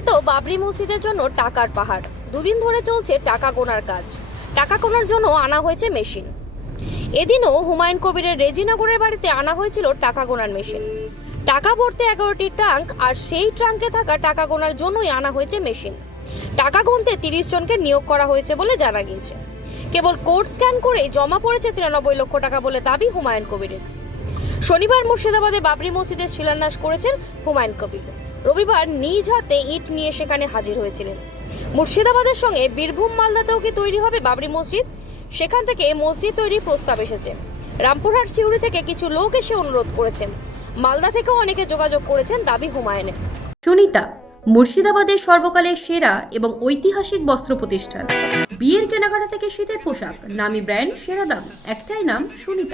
বাবরি মসজিদের জন্য টাকার পাহাড়। দুদিন ধরে চলছে টাকা গোনার কাজ। টাকা গোনার জন্য আনা হয়েছে মেশিন। এদিনও হুমায়ুন কবিরের রেজিনগরের বাড়িতে আনা হয়েছিল টাকা গোনার মেশিন। টাকা ভরতে এগারোটি ট্রাঙ্ক আর সেই ট্রাঙ্কে থাকা টাকা গোনার জন্যই আনা হয়েছে মেশিন। টাকা গুনতে তিরিশ জনকে নিয়োগ করা হয়েছে বলে জানা গিয়েছে। কেবল কোড স্ক্যান করেই জমা পড়েছে তিরানব্বই লক্ষ টাকা বলে দাবি হুমায়ুন কবিরের। শনিবার মুর্শিদাবাদে বাবরি মসজিদের শিলান্যাস করেছেন হুমায়ুন কবির। রবিবার নিজ হাতে ইট নিয়ে সেখানে হাজির হয়েছিলেন। মুর্শিদাবাদের সঙ্গে বীরভূম মালদাতেও কি তৈরি হবে বাবরি মসজিদ? সেখান থেকে মসজিদ তৈরির প্রস্তাব এসেছে। রামপুরহাট সিউড়ি থেকে কিছু লোক এসে অনুরোধ করেছেন। মালদা থেকেও অনেকে যোগাযোগ করেছেন দাবি হুমায়ুনের। সুনিতা, মুর্শিদাবাদের সর্বকালের সেরা এবং ঐতিহাসিক বস্ত্র প্রতিষ্ঠান। বিয়ের কেনাকাটা থেকে শীতের পোশাক। নামি ব্র্যান্ড, সেরা দাম। একটাই নাম সুনিতা।